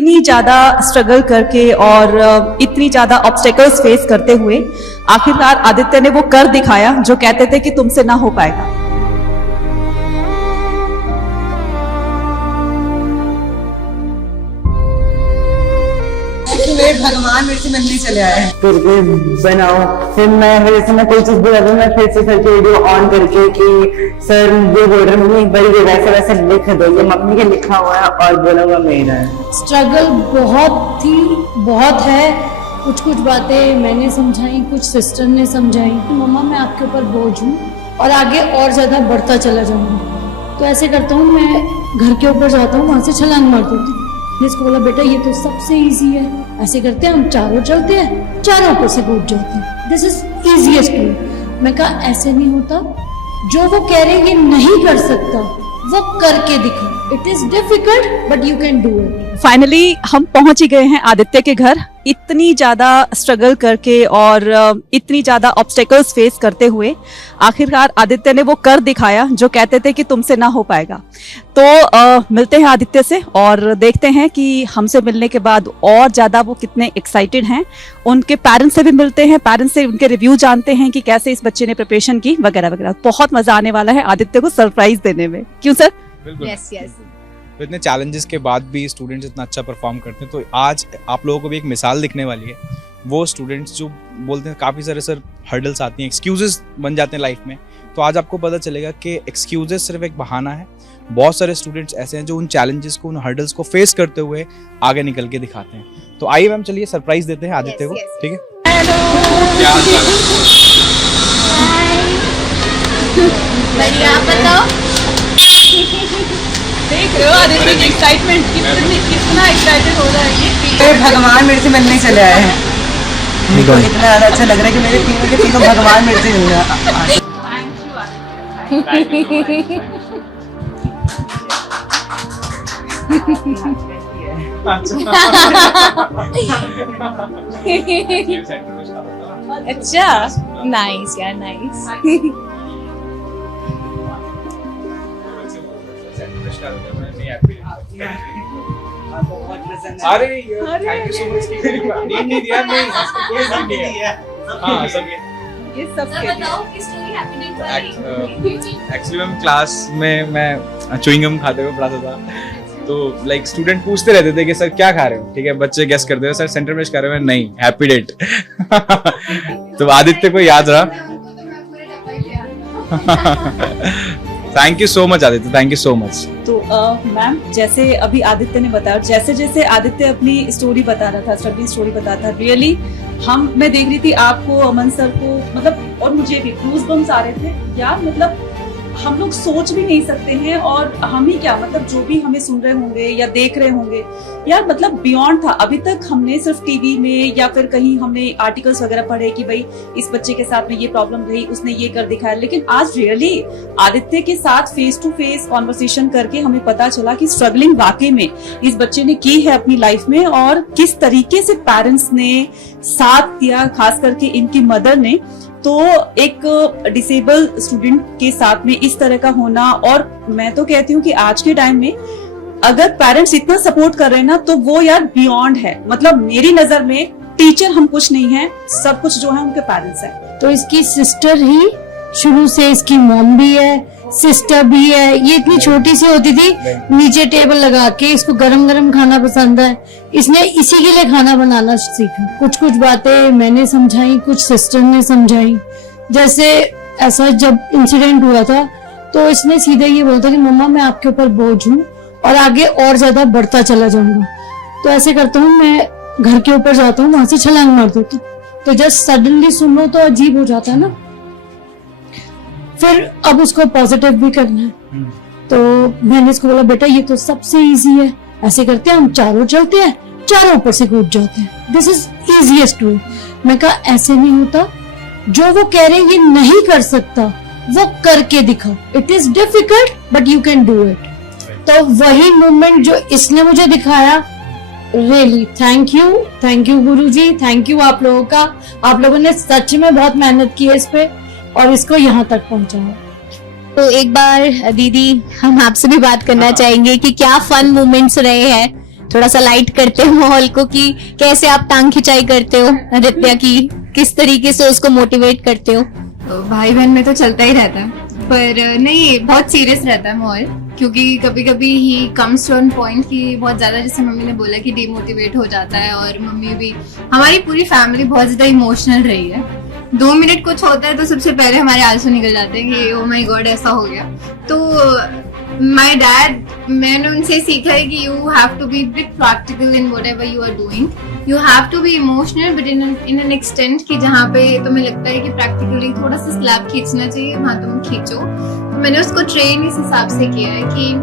इतनी ज़्यादा स्ट्रगल करके और इतनी ज़्यादा ऑब्स्टेकल्स फेस करते हुए आखिरकार आदित्य ने वो कर दिखाया जो कहते थे कि तुमसे ना हो पाएगा। भगवान मेरे से मिलने चले आए हैं। फिर भी बनाओ, फिर मैं कोई चीज बोला तो मैं फिर से सर की वीडियो ऑन करके कि सर ये बोल रहे मम्मी एक बार ये वैसे वैसे लिख दो, ये मम्मी के लिखा हुआ है और बोला हुआ मेरा है। स्ट्रगल बहुत है। कुछ बातें मैंने समझाई, कुछ सिस्टर ने समझाई कि मम्मा मैं आपके ऊपर बोझ हूँ और आगे और ज्यादा बढ़ता चला जाऊंगा। तो ऐसे करता हूँ, मैं घर के ऊपर जाता हूँ, वहां से छलांग मार देती हूँ। इसको बोला बेटा ये तो सबसे इजी है, ऐसे करते हैं हम चारों चलते हैं, चारों ऊपर से कूद जाते हैं, दिस इज इजीएस्ट वे। मैं कहा ऐसे नहीं होता, जो वो कह रहे हैं ये नहीं कर सकता वो करके दिखा। It is difficult but you can do it. Finally हम पहुंच ही गए हैं आदित्य के घर। इतनी ज़्यादा स्ट्रगल करके और इतनी ज़्यादा ऑब्स्टेकल्स फेस करते हुए आखिरकार आदित्य ने वो कर दिखाया जो कहते थे कि तुमसे ना हो पाएगा। तो मिलते हैं आदित्य से और देखते हैं कि हमसे मिलने के बाद और ज़्यादा वो कितने एक्साइटेड हैं। उनके पेरेंट्स से भी मिलते हैं, पेरेंट्स से उनके रिव्यू जानते हैं कि कैसे इस बच्चे ने प्रिपरेशन की वगैरह वगैरह। बहुत मज़ा आने वाला है आदित्य को सरप्राइज देने में, क्यों सर? यस। तो इतने चैलेंजेस के बाद भी स्टूडेंट्स इतना अच्छा परफॉर्म करते हैं, तो आज आप लोगों को भी एक मिसाल दिखने वाली है। वो स्टूडेंट्स जो बोलते हैं काफ़ी सारे सर हर्डल्स आती हैं, एक्सक्यूजेस बन जाते हैं लाइफ में, तो आज आपको पता चलेगा कि एक्सक्यूजेस सिर्फ एक बहाना है। बहुत सारे स्टूडेंट्स ऐसे हैं जो उन चैलेंजेस को, उन हर्डल्स को फेस करते हुए आगे निकल के दिखाते हैं। तो आइए मैम, चलिए सरप्राइज देते हैं आदित्य को, ठीक है? बढ़िया, आप बताओ। देख रहे हो आदित्य की एक्साइटमेंट, कितना एक्साइटेड हो रहा है ये। भगवान मेरे से मिलने चले आए हैं। मेरे को इतना ज्यादा अच्छा लग रहा है कि मेरे तीनों के तीनों भगवान मेरे से मिल रहा है। अच्छा, नाइस यार, नाइस। अरे थैंक यू सो मच। नहीं दिया, नहीं हाँ सब ये सब एक्चुअली मैम क्लास में मैं च्युइंग गम खाते हुए पढ़ाता था, तो लाइक स्टूडेंट पूछते रहते थे कि सर क्या खा रहे हो, ठीक है, बच्चे गेस करते थे सर सेंटर फ्रेश खा रहे हो, नहीं हैप्पी डेट। तो आदित्य को याद रहा। Thank you so much Aditya, thank you so much. तो मैम, जैसे अभी आदित्य ने बताया, जैसे जैसे आदित्य अपनी स्टोरी बता रहा था, स्ट्रगल स्टोरी बता रहा था, रियली मैं देख रही थी आपको, अमन सर को, मतलब और मुझे भी गूज़ बम्स आ रहे थे यार। मतलब हम लोग सोच भी नहीं सकते हैं, और हम ही क्या, मतलब जो भी हमें सुन रहे होंगे या देख रहे होंगे यार, मतलब बियॉन्ड था। अभी तक हमने सिर्फ टीवी में या फिर कहीं हमने आर्टिकल्स वगैरह पढ़े कि भाई इस बच्चे के साथ में ये प्रॉब्लम रही, उसने ये कर दिखाया, लेकिन आज रियली आदित्य के साथ फेस टू फेस कॉन्वर्सेशन करके हमें पता चला कि स्ट्रगलिंग वाकई में इस बच्चे ने की है अपनी लाइफ में, और किस तरीके से पेरेंट्स ने साथ दिया, खास करके इनकी मदर ने। तो एक डिसेबल स्टूडेंट के साथ में इस तरह का होना, और मैं तो कहती हूँ कि आज के टाइम में अगर पेरेंट्स इतना सपोर्ट कर रहे हैं ना, तो वो यार बियॉन्ड है। मतलब मेरी नजर में टीचर हम कुछ नहीं है, सब कुछ जो है उनके पेरेंट्स है। तो इसकी सिस्टर ही शुरू से, इसकी मॉम भी है, सिस्टर भी है। ये इतनी छोटी सी होती थी, नीचे टेबल लगा के, इसको गरम गरम खाना पसंद है, इसने इसी के लिए खाना बनाना सीखा। कुछ बातें मैंने समझाई, कुछ सिस्टर ने समझाई। जैसे ऐसा जब इंसिडेंट हुआ था, तो इसने सीधे ये बोला था कि मम्मा मैं आपके ऊपर बोझ हूँ और आगे और ज्यादा बढ़ता चला जाऊंगा। तो ऐसे करता हूँ, मैं घर के ऊपर जाता हूँ, वहां से छलांग मार देती हूँ। तो जस्ट सडनली सुनो तो अजीब हो जाता है ना। फिर अब उसको पॉजिटिव भी करना है, तो मैंने इसको बोला बेटा ये तो सबसे इजी है, ऐसे करते हैं हम चारों चलते हैं, चारों ऊपर से कूद जाते हैं, दिस इज इजीएस्ट वे। मैं कहा ऐसे नहीं होता, जो वो कह रहे हैं ये नहीं कर सकता वो करके दिखा। It is difficult but you can do it. तो वही मूवमेंट जो इसने मुझे दिखाया, really thank you Guruji, thank you आप लोगों का। आप लोगों ने सच में बहुत मेहनत की है इस पे और इसको यहाँ तक पहुँचाया। तो एक बार दीदी हम आपसे भी बात करना चाहेंगे कि क्या फन मोमेंट्स रहे हैं थोड़ा सा लाइट करते हैं माहौल को कि कैसे आप टांग खिंचाई करते हो आदित्य की, किस तरीके से उसको मोटिवेट करते हो? तो भाई बहन में तो चलता ही रहता है, पर नहीं बहुत सीरियस रहता है माहौल, क्योंकि कभी कभी he comes to an point कि बहुत ज्यादा, जैसे मम्मी ने बोला कि डिमोटिवेट हो जाता है, और मम्मी भी, हमारी पूरी फैमिली बहुत ज्यादा इमोशनल रही है। 2 मिनट कुछ होता है तो सबसे पहले हमारे आंसू निकल जाते हैं कि ओ माय गॉड ऐसा हो गया। तो माय डैड, मैंने उनसे सीखा है कि you have to be bit practical in whatever you are doing, you have to be emotional but in an extent कि जहाँ पे तुम्हें लगता है कि प्रैक्टिकली थोड़ा सा स्लैब खींचना चाहिए वहाँ तुम खींचो। तो मैंने उसको ट्रेन इस हिसाब से किया है कि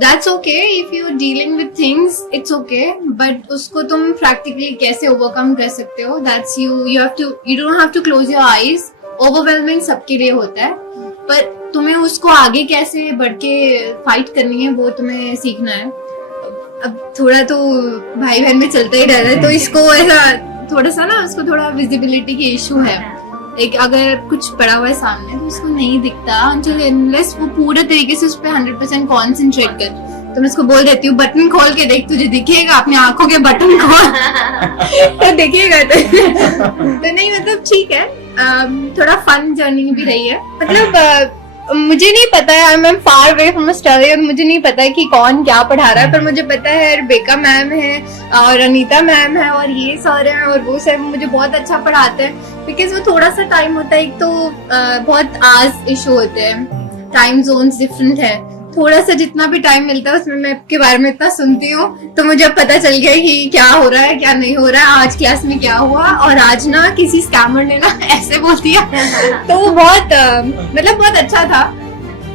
that's okay if you are dealing with things, it's okay, but उसको तुम प्रैक्टिकली कैसे ओवरकम कर सकते हो, that's you don't have to close your eyes. Overwhelming सबके लिए होता है, पर तुम्हें उसको आगे कैसे बढ़ के फाइट करनी है वो तुम्हें सीखना है। अब थोड़ा तो भाई बहन में चलता ही रहता है, तो इसको ऐसा थोड़ा सा ना, उसको थोड़ा विजिबिलिटी की इशू है। एक अगर कुछ पड़ा हुआ है सामने तो उसको नहीं दिखता until unless वो पूरे तरीके से उस पर 100% कॉन्सेंट्रेट कर। तो मैं उसको बोल देती हूँ बटन खोल के देख, तुझे दिखेगा, अपनी आंखों के बटन खोल तो दिखेगा। तो नहीं मतलब ठीक है, थोड़ा फन जर्नी भी रही है। मतलब मुझे नहीं पता है, I am far away from study, और मुझे नहीं पता है कि कौन क्या पढ़ा रहा है, पर मुझे पता है रेबेका मैम है और अनीता मैम है और ये सर हैं और वो सर मुझे बहुत अच्छा पढ़ाते हैं, बिकॉज वो थोड़ा सा टाइम होता है, एक तो बहुत आज इशू होते हैं, टाइम जोन्स डिफरेंट है, थोड़ा सा जितना भी टाइम मिलता है उसमें मैं आपके बारे में इतना सुनती हूँ, तो मुझे अब पता चल गया कि क्या हो रहा है क्या नहीं हो रहा है, आज क्लास में क्या हुआ। और आज ना किसी स्कैमर ने ना ऐसे बोल दिया तो वो बहुत मतलब बहुत अच्छा था।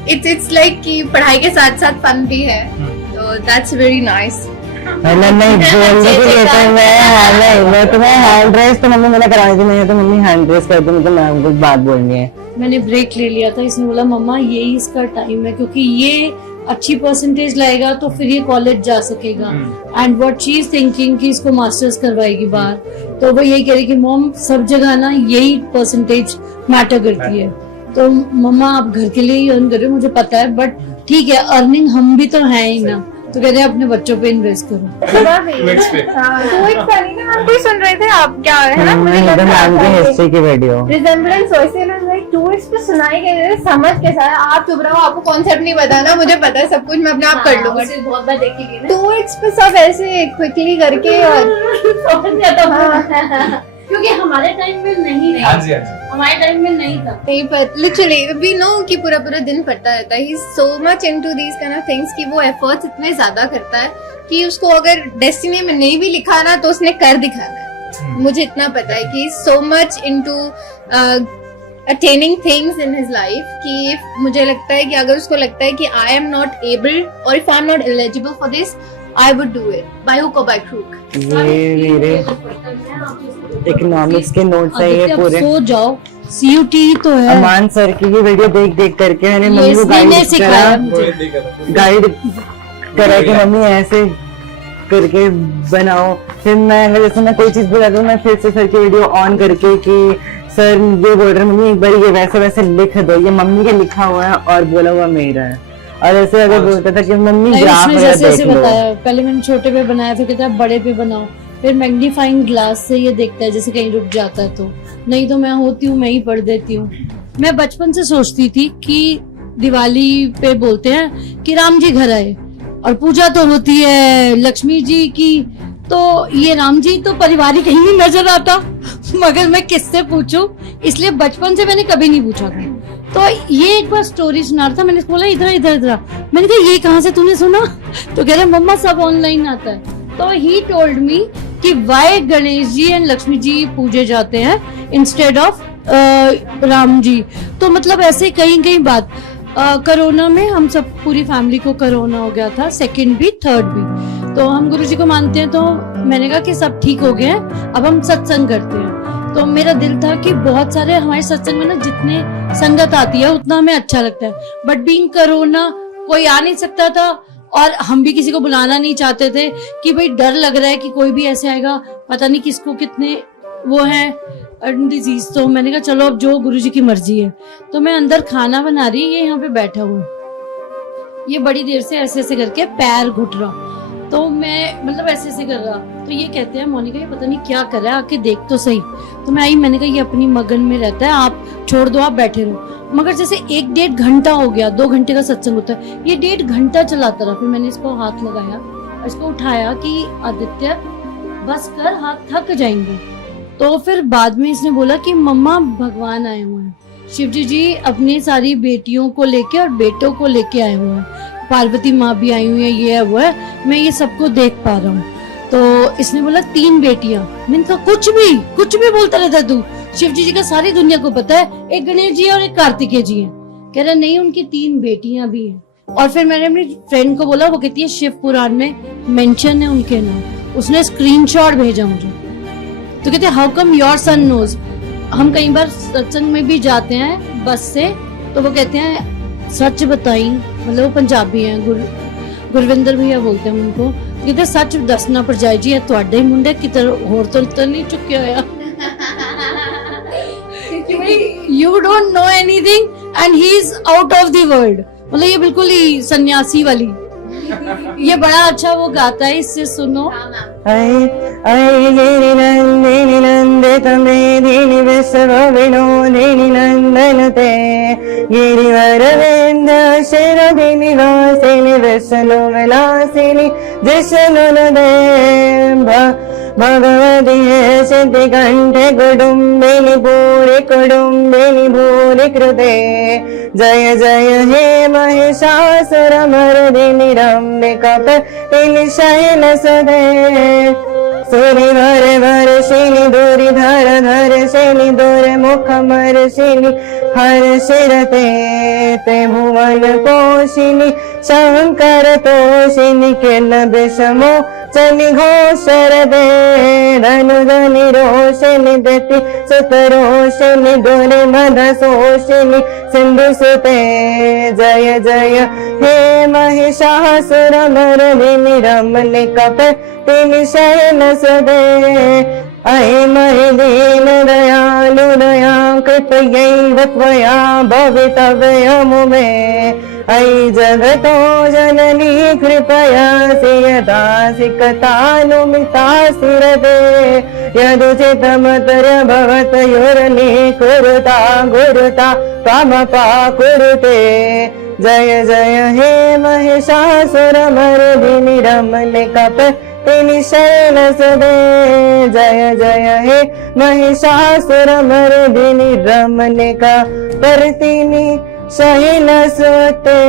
इट्स लाइक कि पढ़ाई के साथ साथ फन भी है, तो दैट्स वेरी नाइस। मतलब नहीं बोलने के लिए तो मैं तुम्हें हैंड रेस तो मम्मी मैंने कराई थी, नहीं तो मम्मी हैंड रेस कर दी, मुझे मैम कुछ बात बोलनी है। मैंने ब्रेक ले लिया था, इसने बोला मम्मा यही इसका टाइम है, क्योंकि ये अच्छी परसेंटेज लाएगा तो फिर ये कॉलेज जा सकेगा, and what she is thinking कि इसको मास्टर्स करवाएगी बाहर, तो वो यही कह रही कि मॉम सब जगह ना यही परसेंटेज मैटर करती है, तो मम्मा आप घर के लिए ही अर्न कर रहे हो मुझे पता है, बट ठीक है अर्निंग हम भी तो है ही ना, तो कहते हैं अपने बच्चों पे इन्वेस्ट करो। कोई सुन रहे थे आप क्या है ना, मैम की हिस्ट्री की वीडियो रिजेम्बलेंस वैसे ना, लाइक टूरिस्ट पे सुनाई गई समझ के साथ। आप चुप रहो, आपको कॉन्सेप्ट नहीं पता ना, मुझे पता है सब कुछ, मैं अपने आप कर लूंगा। बहुत बार देखी गई टूरिस्ट पे सब ऐसे क्विकली करके और क्योंकि हमारे टाइम में नहीं था, हमारे टाइम में नहीं था। नहीं, पर लिटरली वी नो कि पूरा पूरा दिन पढ़ता रहता है, he is so much into these kind of things कि वो एफर्ट्स इतने ज्यादा करता है कि उसको अगर डेस्टिनी में नहीं भी लिखा ना तो उसने कर दिखाना है। मुझे इतना पता है कि सो much into attaining things in his life कि मुझे लगता है कि अगर उसको लगता है कि आई एम नॉट एबल और if I am not eligible for this, I would do it by hook और बाय क्रूक। ये मेरे इकोनॉमिक्स के नोट्स है ये पूरे। सो जाओ, सीयूटी तो है। अमान सर की ये वीडियो देख देख करके मैंने मम्मी को गाइड करा कि मम्मी ऐसे करके बनाओ। फिर मैं जैसे मैं कोई चीज बोला तो मैं फिर से सर की वीडियो ऑन करके कि सर ये बोल रहे मम्मी एक बार ये वैसे वैसे लिख दो, ये मम्मी के लिखा हुआ है और बोला हुआ मेरा है। और ऐसे अगर बोलता था कि मम्मी ग्राफ जैसे बताया, पहले मैंने छोटे पे बनाया, फिर कहता है बड़े पे बनाओ, फिर मैग्नीफाइंग ग्लास से ये देखता है जैसे कहीं रुक जाता है तो, नहीं तो मैं होती हूँ मैं ही पढ़ देती हूँ। मैं बचपन से सोचती थी कि दिवाली पे बोलते हैं कि राम जी घर आए और पूजा तो होती है लक्ष्मी जी की, तो ये राम जी तो पारिवारिक कहीं नहीं नजर आता, मगर मैं किससे पूछूं, इसलिए बचपन से मैंने कभी नहीं पूछा था। तो ये एक बार स्टोरी सुना रहा था, मैंने बोला इधर इधर इधर, मैंने कहा ये कहाँ से तूने सुना, तो कह रहे मम्मा सब ऑनलाइन आता है। तो ही टोल्ड मी कि वाई गणेश जी एंड लक्ष्मी जी पूजे जाते हैं इंस्टेड ऑफ राम जी। तो मतलब ऐसे कहीं कहीं बात। कोरोना में हम सब पूरी फैमिली को कोरोना हो गया था, सेकंड भी थर्ड भी, तो हम गुरुजी को मानते हैं, तो मैंने कहा कि सब ठीक हो गए हैं, अब हम सत्संग करते हैं। तो मेरा दिल था कि बहुत सारे हमारे सत्संग में ना जितने संगत आती है उतना हमें अच्छा लगता है, बट बीइंग कोरोना कोई आ नहीं सकता था और हम भी किसी को बुलाना नहीं चाहते थे कि भाई डर लग रहा है कि कोई भी ऐसे आएगा, पता नहीं किसको कितने वो है डिजीज। तो मैंने कहा चलो अब जो गुरुजी की मर्जी है। तो मैं अंदर खाना बना रही, ये यहाँ पे बैठा हुआ, ये बड़ी देर से ऐसे ऐसे करके पैर घुट रहा, तो मैं मतलब ऐसे ऐसे कर रहा, तो ये कहते हैं मोनिका ये पता नहीं क्या कर रहा है, आके देख तो सही। तो मैं आई, मैंने कहा ये अपनी मगन में रहता है, आप छोड़ दो, आप बैठे रहो। मगर जैसे 1-1.5 घंटा हो गया, 2 घंटे का सत्संग होता है, ये 1.5 घंटा चलाता रहा। फिर मैंने इसको हाथ लगाया, इसको उठाया कि आदित्य बस कर, हाथ थक जाएंगे। तो फिर बाद में इसने बोला कि मम्मा भगवान आए हुए हैं, शिवजी जी अपनी सारी बेटियों को लेके और बेटों को लेके आए हुए हैं, पार्वती माँ भी आई हुई है, ये है वो है, मैं ये सबको देख पा रहा हूँ। तो इसने बोला 3 बेटियां। मैंने कहा कुछ भी बोलता रहता तू, शिवजी जी का सारी दुनिया को पता है, एक गणेश जी और एक कार्तिकेय जी है। कह रहा नहीं उनकी 3 बेटियां भी हैं। और फिर मैंने अपनी फ्रेंड को बोला, वो कहती है शिव पुराण में मेंशन है उनके नाम, उसने स्क्रीनशॉट भेजा मुझे। तो कहते how come your son knows. हम कई बार सत्संग में भी जाते हैं बस से, तो वो कहते हैं सच बताई, मतलब वो पंजाबी हैं, गुरविंदर भैया बोलते हैं उनको, कहते सच दसना पर जाए जी, ਤੁਹਾਡੇ ही मुंडे किधर होर तो नहीं चुके होया। You don't know anything and he is out of the world। मतलब ये बिल्कुल ही सन्यासी वाली। ये बड़ा अच्छा वो गाता है, इससे सुनो। नंदिनी विश्व विनोदिनी नंदनते गिरिवरविंद शिरदिनी वासिनी विष्णु विलासिनी जिष्णुनुदे भगवती सिद्धि कंठे कुटुम्बिनी भूरि कृते जय जय हे महिषासुर मर्दिनी रम्यका पतिनी शयन सदे सुरि वर्षिणी दूरी धर दूर मुख मर्षिणी हर शिरते ते भुवन पोषिणी शंकर तोषिणी किल विषमो चनि घोषर दे धनु धनि रोषिणी दति सुत रोषिणी दुरि मद शोषिणी सिंधु सुते जय जय हे महिषासुर मर्दिनी रमणिका पतिनी शयन सदे अहि महि दीन दयालु दया कृपयैव त्वया भवितव्यम् मे अयि जगतो जननी कृपया सियदासि कथानुमितासि हृदे यदुचितमतर भवतयोरनि कुरुता गुरुता त्वमपा कुरुते जय जय हे महिषासुर मर्दिनी रमणिका पतिनी शयन सदे जय जय हे महिषासुर मर्दिनी रमणिका पतिनी शयन सदे।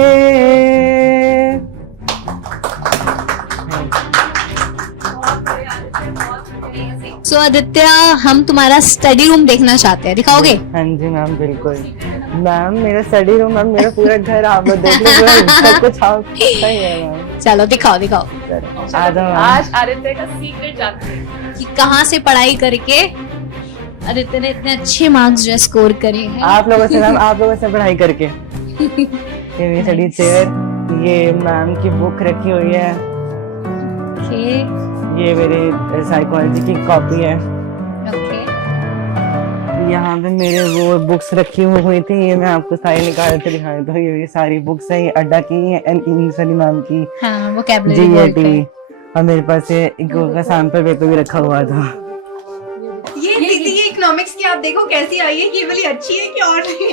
सो आदित्य, हम तुम्हारा स्टडी रूम देखना चाहते हैं, दिखाओगे? हाँ जी मैम, बिल्कुल मैम। मेरा स्टडी रूम मैम, मेरा पूरा घर आप देख लो, सब कुछ आपका ही है मैम। चलो दिखाओ। आ जाओ। आज आदित्य का सीक्रेट जानते हैं कि कहाँ से पढ़ाई करके आदित्य ने इतने अच्छे मार्क्स जो स्कोर करे हैं। आप लोगों से मैम, आप लोगों से पढ़ाई करके। ये मेरी स्टडी चेयर, ये मैम की बुक रखी हुई है, ये मेरी साइकोलॉजी की कॉपी है, यहाँ पे मेरे वो बुक्स रखी हुई थी, ये मैं आपको सारी निकाल के दिखा देता हूँ। ये सारी बुक्स है, ये अड्डा की है, इंग्लिश मैम की, GAT, और मेरे पास ये का सैंपल पेपर भी रखा हुआ था। ये दीदी ये इकोनॉमिक्स की आप देखो कैसी आई है, ये वाली अच्छी है कि और नहीं?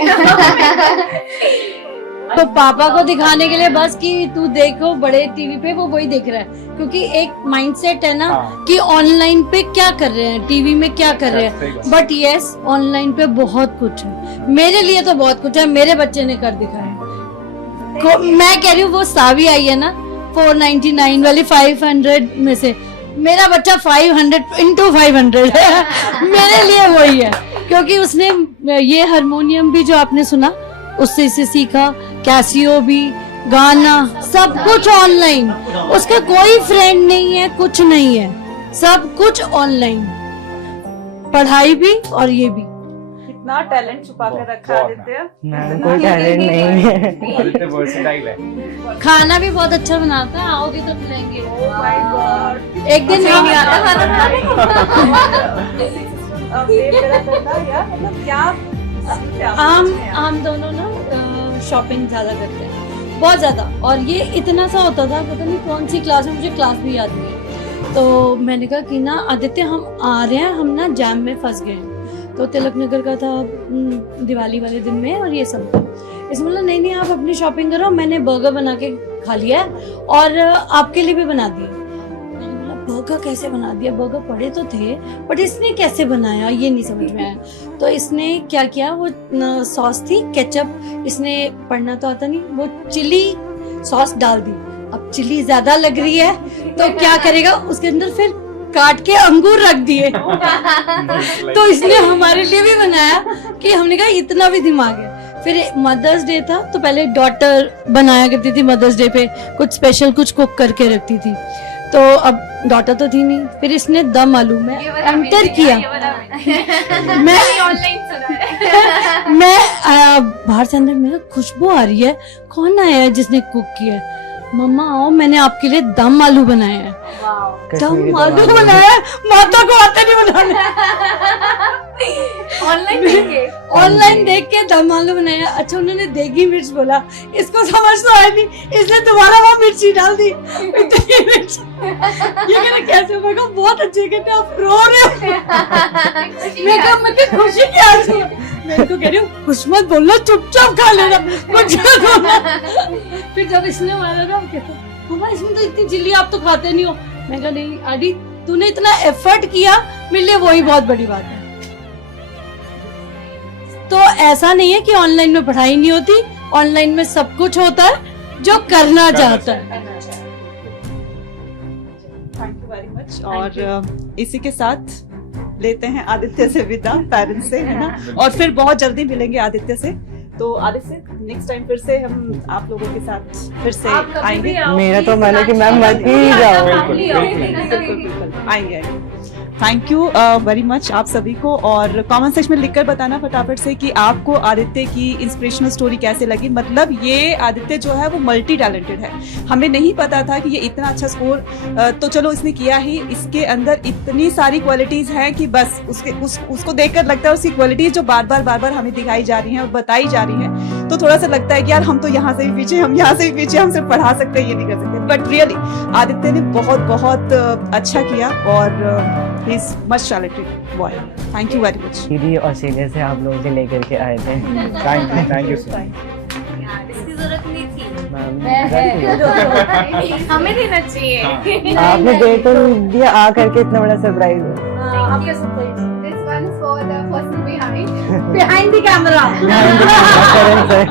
तो पापा को दिखाने के लिए बस कि तू देखो बड़े टीवी पे, वो वही देख रहा है, क्योंकि एक माइंडसेट है ना कि ऑनलाइन पे क्या कर रहे हैं, टीवी में क्या कर रहे हैं, बट यस ऑनलाइन पे बहुत कुछ है। मेरे लिए तो बहुत कुछ है, मेरे बच्चे ने कर दिखाया। मैं कह रही हूँ वो सावी आई है ना 499 वाली 500 में से, मेरा बच्चा 500 into 500 है। मेरे लिए वही है, क्योंकि उसने ये हारमोनियम भी जो आपने सुना उससे इसे सीखा, कैसियो भी, गाना, सब कुछ ऑनलाइन। उसका कोई फ्रेंड नहीं है, कुछ नहीं है, सब कुछ ऑनलाइन, पढ़ाई भी और ये भी। कितना टैलेंट छुपा कर रखा है आदित्य। मैम कोई टैलेंट नहीं है, आदित्य वर्सेटाइल है। खाना भी बहुत अच्छा बनाता है, आओगे तो मिलेंगे। Oh my God। एक दिन अच्छा, नहीं आता खाना बनाने। हम दोनों ना शॉपिंग ज्यादा करते हैं, बहुत ज्यादा। और ये इतना सा होता था, पता नहीं कौन सी क्लास में, मुझे क्लास भी याद नहीं है। तो मैंने कहा कि ना आदित्य हम आ रहे हैं, हम ना जैम में फंस गए हैं। तो तिलक नगर का था दिवाली वाले दिन में और ये सब था। इसमें बोला नहीं आप अपनी शॉपिंग करो, मैंने बर्गर बना के खा लिया है और आपके लिए भी बना दिए। मैंने बोला बर्गर कैसे बना दिया, बर्गर पड़े तो थे बट इसने कैसे बनाया ये नहीं समझ में आया। तो इसने क्या किया, वो सॉस थी केचप, इसने पढ़ना तो आता नहीं, वो चिली सॉस डाल दी। अब चिली ज्यादा लग रही है तो क्या करेगा, उसके अंदर फिर काट के अंगूर रख दिए। तो इसने हमारे लिए भी बनाया कि हमने कहा इतना भी दिमाग है। फिर मदर्स डे था तो पहले डॉटर बनाया करती थी मदर्स डे पे, कुछ स्पेशल कुछ कुक करके रखती थी। तो अब डॉटर तो थी नहीं, फिर इसने दम आलू में एंटर किया। मैं बाहर से अंदर मेरा खुशबू आ रही है, कौन आया है जिसने कुक किया है? मम्मा आओ, मैंने आपके लिए दम आलू बनाया है। दम आलू बनाया, माता को आता नहीं बनाना। ऑनलाइन देख के दम आलू बनाया। अच्छा उन्होंने देगी मिर्च बोला, इसको समझ तो आया नहीं, इसने दोबारा वो मिर्ची डाल दी, इतनी मिर्च। ये कहना कैसे, मैं कहा बहुत अच्छे, कहते आप रो रहे हो। मैं कहा मुझे खुशी की आज है। मैं इनको कह रही हूँ कुछ मत बोलना, चुपचाप खा लेना, कुछ मत बोलना। फिर जब इसने मारा ना, कहता मम्मा इसमें तो इतनी चिल्ली आप तो खाते नहीं हो। मैं कहा नहीं आदि, तूने इतना एफर्ट किया, मेरे लिए वही बहुत बड़ी बात है। तो ऐसा नहीं है कि ऑनलाइन में पढ़ाई नहीं होती, ऑनलाइन में सब कुछ होता है जो करना चाहता है। Thank you very much. और इसी के साथ लेते हैं आदित्य से विदा, पेरेंट्स से, है ना, और फिर बहुत जल्दी मिलेंगे आदित्य से। तो आदित्य नेक्स्ट टाइम फिर से हम आप लोगों के साथ फिर से आएंगे। मेरा तो मन है कि मैम मत ही जाओ। आएंगे। थैंक यू वेरी मच आप सभी को। और कमेंट सेक्शन में लिखकर बताना फटाफट से कि आपको आदित्य की इंस्पिरेशनल स्टोरी कैसे लगी। मतलब ये आदित्य जो है वो मल्टी टैलेंटेड है, हमें नहीं पता था कि ये इतना अच्छा स्कोर तो चलो इसने किया ही, इसके अंदर इतनी सारी क्वालिटीज हैं कि बस उसको देखकर लगता है उसकी क्वालिटीज जो बार बार हमें दिखाई जा रही हैं और बताई जा रही हैं, तो थोड़ा सा लगता है कि यार हम तो यहाँ से भी पीछे, हम यहाँ से भी पीछे, हम सिर्फ पढ़ा सकते हैं, ये नहीं कर सकते। बट रियली आदित्य ने बहुत अच्छा किया और he is much talented boy. Thank you very much. दीदी ऑस्ट्रेलिया से आप लोग भी लेकर के आए थे। Thank you sir. इसकी जरूरत नहीं थी, मैम हमें देना चाहिए। आपने दे तो दिया, आ करके इतना बड़ा सरप्राइज है। This one's for the person behind. Behind the camera. Karan sir